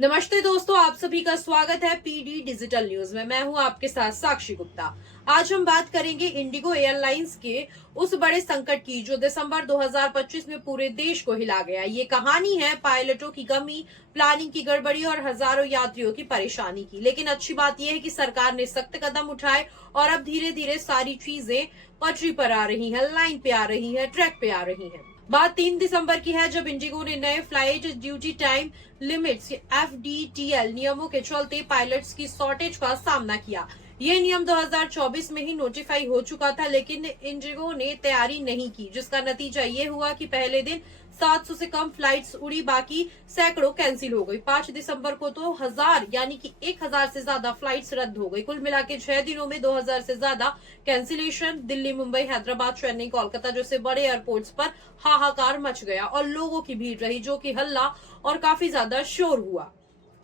नमस्ते दोस्तों, आप सभी का स्वागत है पीडी डिजिटल न्यूज में। मैं हूं आपके साथ साक्षी गुप्ता। आज हम बात करेंगे इंडिगो एयरलाइंस के उस बड़े संकट की जो दिसंबर 2025 में पूरे देश को हिला गया। ये कहानी है पायलटों की कमी, प्लानिंग की गड़बड़ी और हजारों यात्रियों की परेशानी की। लेकिन अच्छी बात यह है कि सरकार ने सख्त कदम उठाए और अब धीरे धीरे सारी चीजें पटरी पर आ रही है, लाइन पे आ रही है, ट्रैक पे आ रही है। बात 3 दिसंबर की है जब इंडिगो ने नए flight duty time limits FDTL नियमों के चलते पायलट्स की शॉर्टेज का सामना किया। ये नियम 2024 में ही नोटिफाई हो चुका था, लेकिन इंडिगो ने तैयारी नहीं की, जिसका नतीजा ये हुआ कि पहले दिन 700 से कम फ्लाइट्स उड़ी, बाकी सैकड़ों कैंसिल हो गई। 5 दिसंबर को तो 1000 यानी कि 1000 से ज्यादा फ्लाइट्स रद्द हो गई। कुल मिला के 6 दिनों में 2000 से ज्यादा कैंसिलेशन। दिल्ली, मुंबई, हैदराबाद, चेन्नई, कोलकाता जैसे बड़े एयरपोर्ट्स पर हाहाकार मच गया और लोगों की भीड़ रही, जो कि हल्ला और काफी ज्यादा शोर हुआ।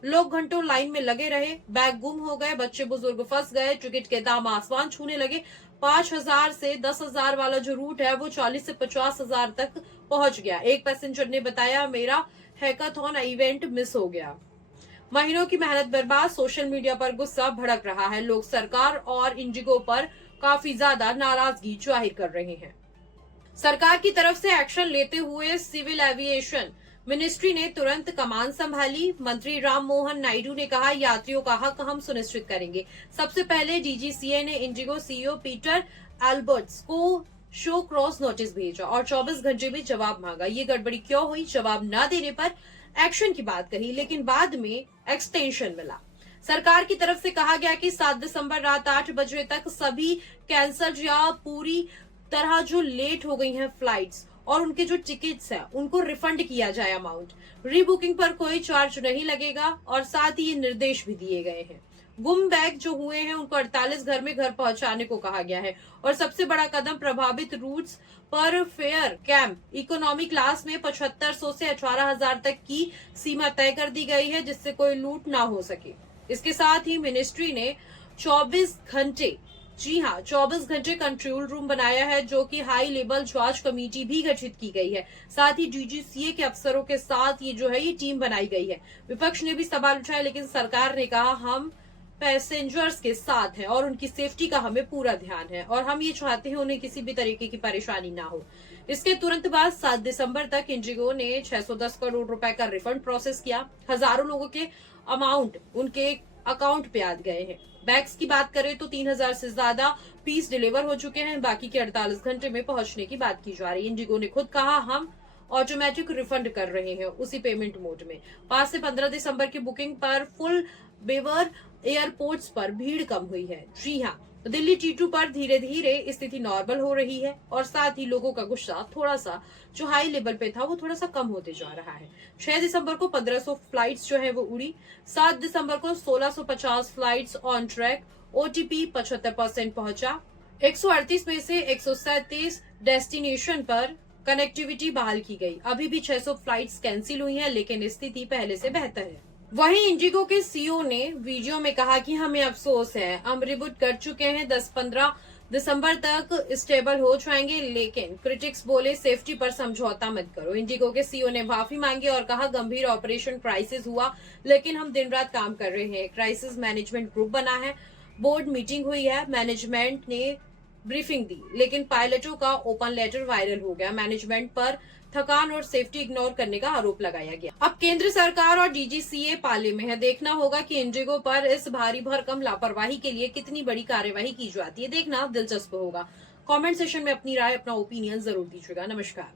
लोग घंटों लाइन में लगे रहे, बैग गुम हो गए, बच्चे बुजुर्ग फंस गए, टिकट के दाम आसमान छूने लगे। 5000 से 10,000 वाला जो रूट है वो 40 से 50,000 तक पहुंच गया। एक पैसेंजर ने बताया, मेरा हैकाथॉन इवेंट मिस हो गया। महीनों की मेहनत बर्बाद। सोशल मीडिया पर गुस्सा भड़क रहा है। लोग सरकार और इंडिगो पर काफी ज्यादा नाराजगी जाहिर कर रहे हैं। सरकार की तरफ से एक्शन लेते हुए सिविल एविएशन मिनिस्ट्री ने तुरंत कमान संभाली। मंत्री राम मोहन नायडू ने कहा, यात्रियों का हक हम सुनिश्चित करेंगे। सबसे पहले DGCA ने इंडिगो CEO पीटर एल्बर्ट्स को शो क्रॉस नोटिस भेजा और 24 घंटे में जवाब मांगा। ये गड़बड़ी क्यों हुई? जवाब न देने पर एक्शन की बात कही, लेकिन बाद में एक्सटेंशन मिला। सरकार की तरफ से कहा गया कि 7 दिसंबर रात 8 बजे तक सभी कैंसल या पूरी तरह जो लेट हो गई हैं फ्लाइट्स और उनके जो टिकट्स हैं उनको रिफंड किया जाए अमाउंट। रीबुकिंग पर कोई चार्ज नहीं लगेगा और साथ ही ये निर्देश भी दिए गए हैं। गुम बैग जो हुए हैं उनको 48 घर पहुंचाने को कहा गया है। और सबसे बड़ा कदम, प्रभावित रूट्स पर फेयर कैंप इकोनॉमी क्लास में 7500 से 18,000 तक की सीमा तय कर दी गई है, जिससे कोई लूट ना हो सके। इसके साथ ही मिनिस्ट्री ने 24 घंटे, जी हाँ, 24 घंटे कंट्रोल रूम बनाया है, जो कि हाई लेवल जांच कमेटी भी गठित की गई है। साथ ही DGCA के अफसरों के साथ ये जो है ये टीम बनाई गई है। विपक्ष ने भी सवाल उठाए, लेकिन सरकार ने कहा, हम पैसेंजर्स के साथ हैं और उनकी सेफ्टी का हमें पूरा ध्यान है और हम ये चाहते हैं उन्हें किसी भी तरीके की परेशानी ना हो। इसके तुरंत बाद 7 दिसंबर तक इंडिगो ने 610 करोड़ रुपए का रिफंड प्रोसेस किया। हजारों लोगों के अमाउंट उनके अकाउंट पे आ गए हैं। बैग्स की बात करें तो 3000 से ज्यादा पीस डिलीवर हो चुके हैं। बाकी के 48 घंटे में पहुंचने की बात की जा रही है। इंडिगो ने खुद कहा, हम ऑटोमेटिक रिफंड कर रहे हैं उसी पेमेंट मोड में। 5 से 15 दिसंबर की बुकिंग पर फुल बेवर एयरपोर्ट्स पर भीड़ कम हुई है। जी हाँ, दिल्ली T2 पर धीरे धीरे स्थिति नॉर्मल हो रही है और साथ ही लोगों का गुस्सा थोड़ा सा जो हाई लेवल पे था वो थोड़ा सा कम होते जा रहा है। 6 दिसंबर को 1500 फ्लाइट्स जो है वो उड़ी। 7 दिसंबर को 1650 फ्लाइट्स ऑन ट्रैक। OTP 75% पहुंचा। 138 में से 137 डेस्टिनेशन पर कनेक्टिविटी बहाल की गई। अभी भी 600 फ्लाइट्स कैंसिल हुई हैं, लेकिन स्थिति पहले से बेहतर है। वहीं इंडिगो के CEO ने वीडियो में कहा कि हमें अफसोस है, हम रिबूट कर चुके हैं, 10-15 दिसंबर तक स्टेबल हो जाएंगे, लेकिन क्रिटिक्स बोले सेफ्टी पर समझौता मत करो। इंडिगो के CEO ने माफी मांगी और कहा, गंभीर ऑपरेशन क्राइसिस हुआ, लेकिन हम दिन रात काम कर रहे हैं। क्राइसिस मैनेजमेंट ग्रुप बना है, बोर्ड मीटिंग हुई है, मैनेजमेंट ने ब्रीफिंग दी, लेकिन पायलटों का ओपन लेटर वायरल हो गया। मैनेजमेंट पर थकान और सेफ्टी इग्नोर करने का आरोप लगाया गया। अब केंद्र सरकार और DGCA पाले में है। देखना होगा कि इंडिगो पर इस भारी भरकम लापरवाही के लिए कितनी बड़ी कार्यवाही की जाती है। देखना दिलचस्प होगा। कमेंट सेशन में अपनी राय, अपना ओपिनियन जरूर दीजिएगा। नमस्कार।